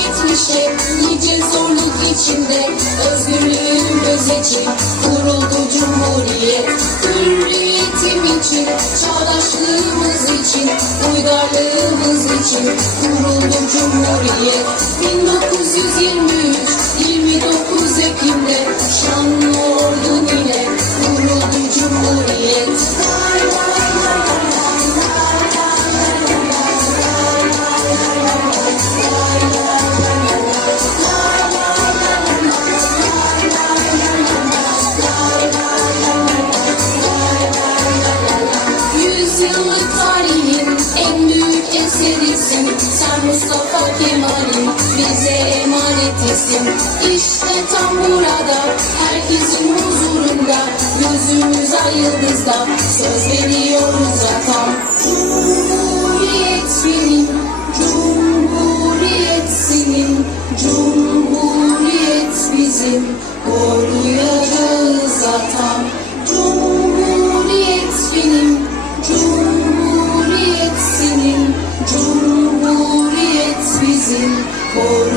yetmişe nice zorluk içinde özgürlüğün gözeci kuruldu cumhuriyet. Hürriyetim için çağdaşlığımız için uygarlığımız için kuruldu cumhuriyet Yüzyıllık tarihin en büyük eserisin. Sen Mustafa Kemal'in bize emanetisin İşte tam burada herkesin huzurunda Gözümüz ay yıldızda. Söz veriyoruz atam Cumhuriyet benim, Cumhuriyet senin Cumhuriyet bizim. Koruyacağız atam Cumhuriyet bizim koruyacağız atam.